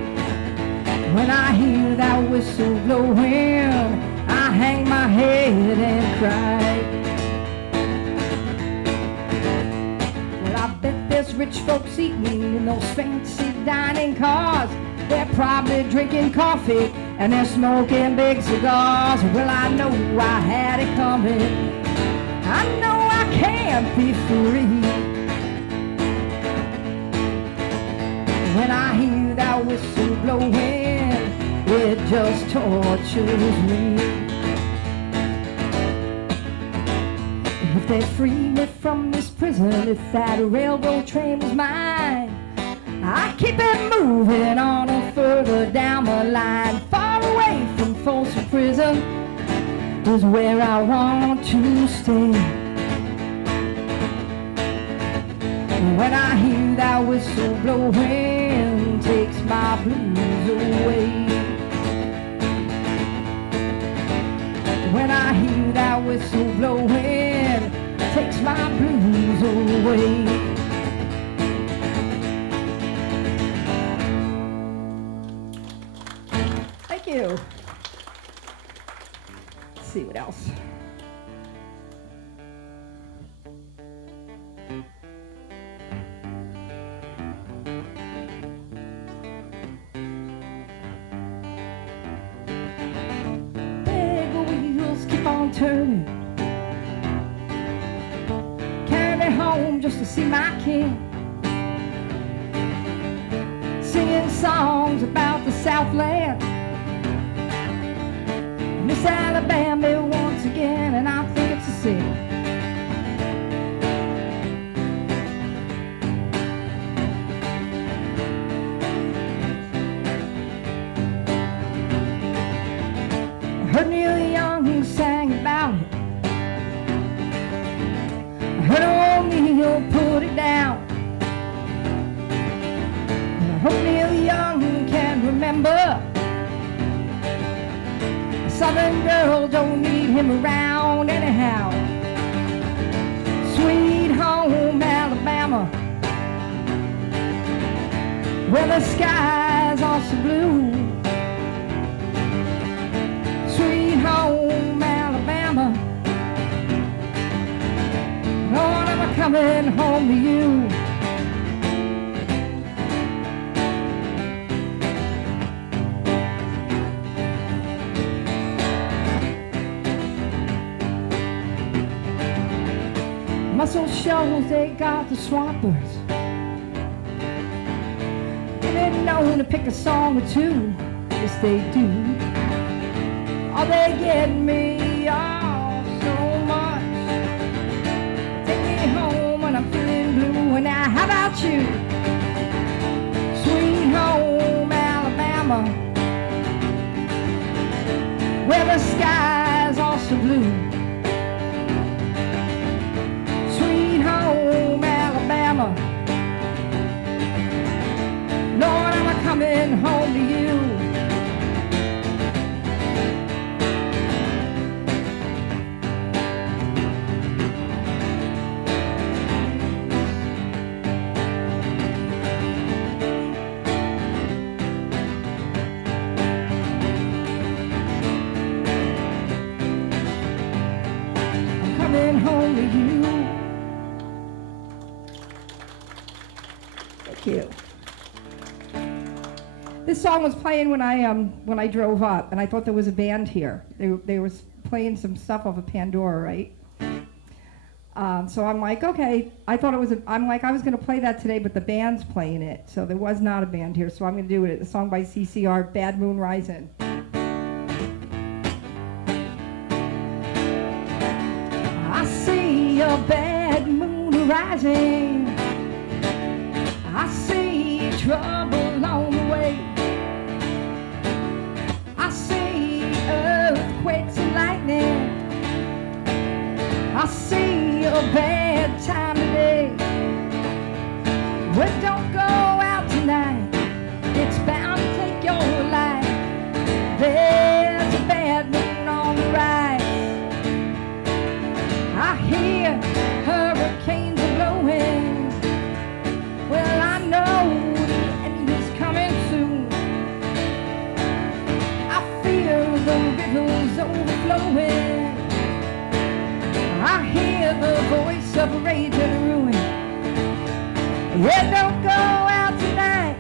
When I hear that whistle blowing, I hang my head and cry. Well, I bet there's rich folks eating in those fancy dining cars. They're probably drinking coffee and they're smoking big cigars. Well, I know I had it coming. I know I can't be free. When I hear that whistle blowing, it just tortures me. If they free me from this prison, if that railroad train was mine, I keep it moving on further down the line. Far away from Folsom Prison is where I want to stay. When I hear that whistle blowing, takes my blues away. When I hear that whistle blowing, takes my blues away. Thank you. Let's see what else. Big wheels keep on turning, carry me home just to see my king, singing songs about the Southland. Miss Alabama once again, and I think it's a sin. I heard Neil Young sang about it. I heard old Neil put it down. And I hope Neil Young can remember, Southern girl don't need him around anyhow. Sweet home Alabama, where the skies are so blue. Sweet home Alabama, Lord, I'm coming home to you. Muscle shoals, they got the swampers, and they're known to pick a song or two. Yes, they do. Oh, they get me all so much. Take me home when I'm feeling blue. And now, how about you? Sweet home Alabama, where the skies are so blue. Sweet home Alabama, Lord, I'm only you. Thank you. This song was playing when I drove up, and I thought there was a band here. They were playing some stuff off of Pandora, right? So I'm like, okay. I thought it was. I'm like, I was going to play that today, but the band's playing it, so there was not a band here. So I'm going to do it. A song by CCR, "Bad Moon Rising." I see a bad moon rising. I see trouble on the way. I see earthquakes and lightning. I see a bad time today. Well, don't go out tonight. It's bound to take your life. There's a bad moon on the rise. I hear hurricanes are blowing. Well, I know the end is coming soon. I feel the rivers overflowing. I hear the voice of rage and ruin. Yeah, don't go out tonight.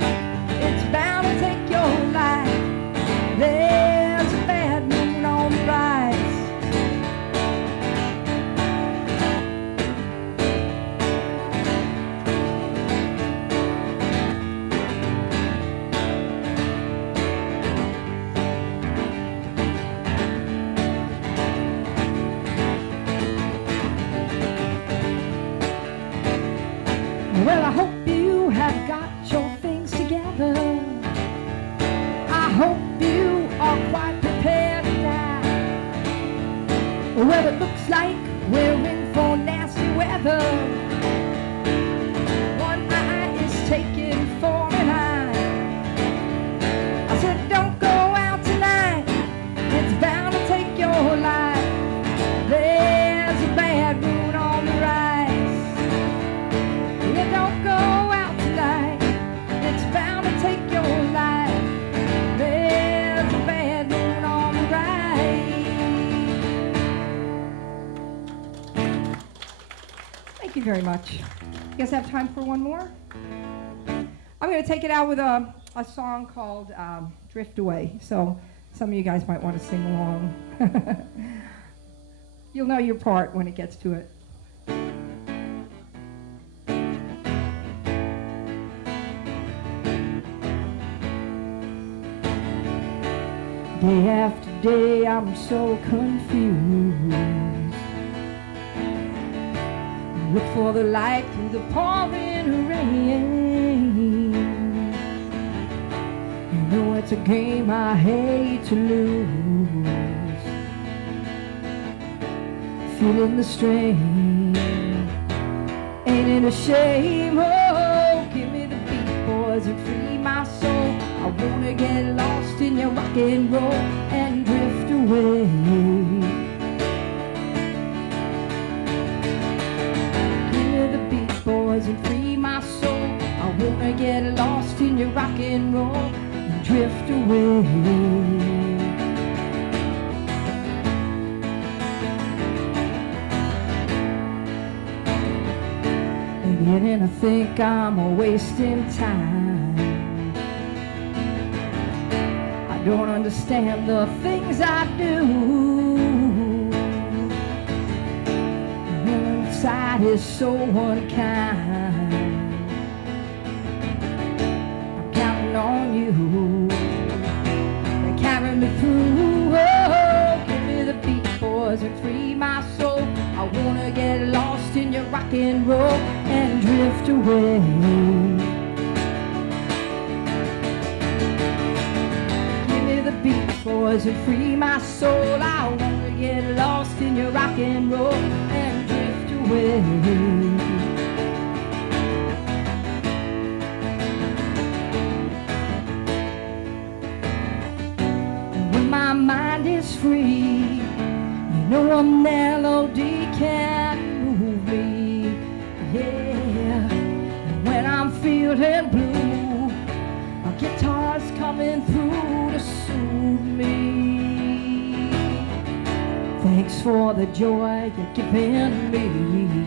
It's bound to take your life. There's a bad moon on the rise. Well, I hope you have got your things together. I hope you are quite prepared to die. Well, it looks like we're in for nasty weather. One eye is taking for an eye. I said, don't go out tonight. It's bound to take your life. There's a bad moon on the rise. Yeah, don't go out tonight. It's bound to take your life. There's a bad moon on the rise. Thank you very much. You guys have time for one more? I'm going to take it out with a song called Drift Away. So some of you guys might want to sing along. You'll know your part when it gets to it. Day after day, I'm so confused. I look for the light through the pouring rain. You know it's a game I hate to lose. Feeling the strain. Ain't it a shame? Oh, give me the beat, boys, and free my soul. I wanna get lost in your rock and roll and drift away. Give me the beat, boys, and free my soul. I wanna get lost in your rock and roll and drift away. And I think I'm wasting time. I don't understand the things I do. And inside is so unkind. I'm counting on you to carry me through. Oh, give me the beat, boys, and free my soul. I wanna get lost in your rock and roll and drift away. Give me the beat, boys, and free my soul. I wanna get lost in your rock and roll and drift away. And when my mind is free, you know a melody can move me, yeah. And when I'm feeling blue, a guitar's coming through to soothe me. Thanks for the joy you're giving me.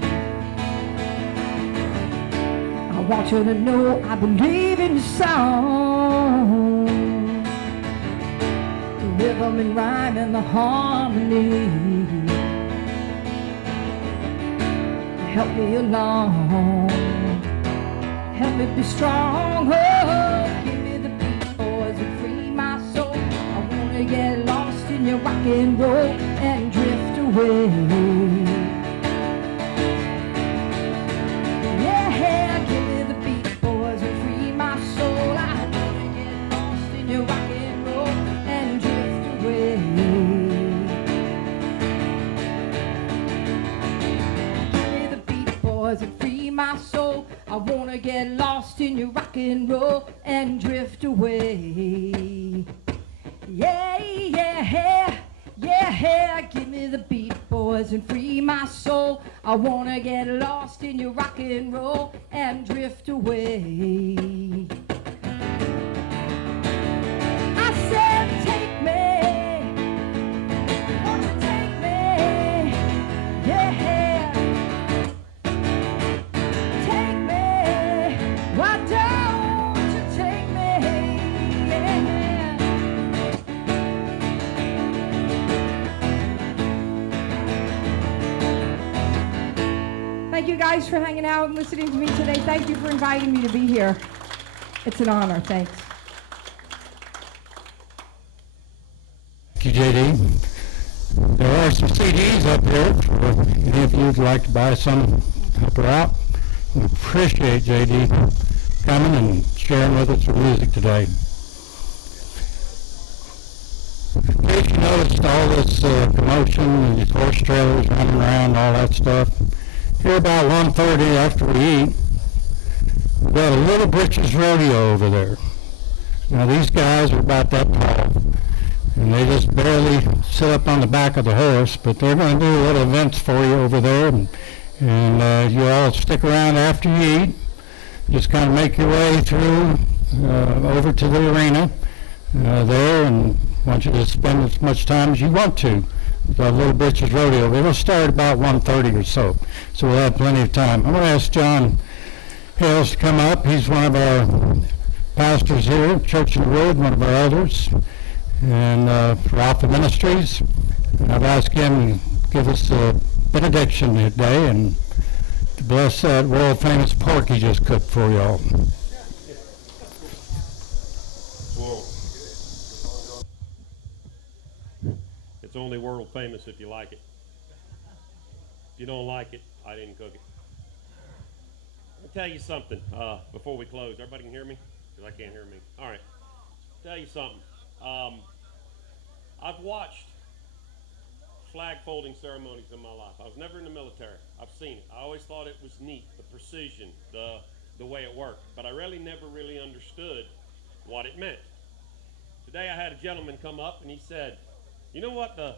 I want you to know I believe in your song, the rhythm and rhyme and the harmony. Help me along, help me be strong. Oh, give me the beat, boys, and free my soul. I wanna get lost in your rock and roll and drift away. Yeah, give me the beat, boys, and free my soul. I wanna get lost in your rock and roll and drift away. Give me the beat, boys, and free my soul. I wanna get lost in your rock and roll and drift away. Yeah, yeah, yeah, give me the beat, boys, and free my soul. I wanna get lost in your rock and roll and drift away. I said take me, won't you take me, yeah. Take me, why don't you take me, yeah. Thank you guys for hanging out and listening to me today. Thank you for inviting me to be here. It's an honor. Thanks. Thank you, JD. There are some CDs up here for any of you who'd like to buy some, help her out. We appreciate JD coming and sharing with us her music today. In case you noticed all this commotion and these horse trailers running around and all that stuff, here about 1:30 after we eat, we've got a Little Britches rodeo over there. Now these guys are about that tall, and they just barely sit up on the back of the horse, but they're going to do little events for you over there, and you all stick around after you eat. Just kind of make your way through over to the arena there, and I want you to spend as much time as you want to. The Little Britches Rodeo. It'll start about 1:30 or so we'll have plenty of time. I'm going to ask John Hales to come up. He's one of our pastors here at Church in the Wood, one of our elders, and for Alpha Ministries. And I've asked him to give us a benediction today and to bless that world famous pork he just cooked for y'all. It's only world famous if you like it. If you don't like it, I didn't cook it. Let me tell you something before we close. Everybody can hear me? Because I can't hear me. All right. Tell you something. I've watched flag folding ceremonies in my life. I was never in the military. I've seen it. I always thought it was neat, the precision, the way it worked. But I never really understood what it meant. Today I had a gentleman come up and he said, you know what the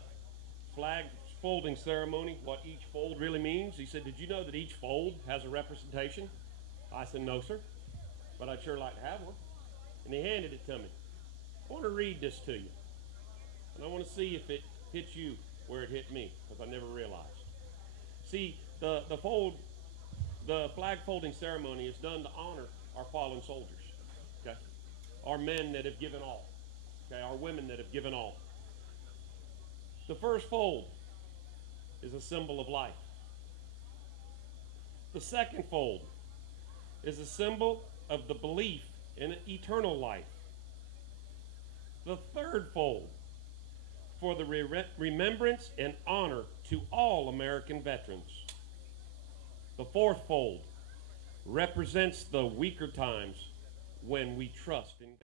flag folding ceremony, what each fold really means? He said, did you know that each fold has a representation? I said, no, sir, but I'd sure like to have one. And he handed it to me. I want to read this to you. And I want to see if it hits you where it hit me, because I never realized. See, the flag folding ceremony is done to honor our fallen soldiers, okay? Our men that have given all, okay? Our women that have given all. The first fold is a symbol of life. The second fold is a symbol of the belief in eternal life. The third fold for the remembrance and honor to all American veterans. The fourth fold represents the weaker times when we trust in God.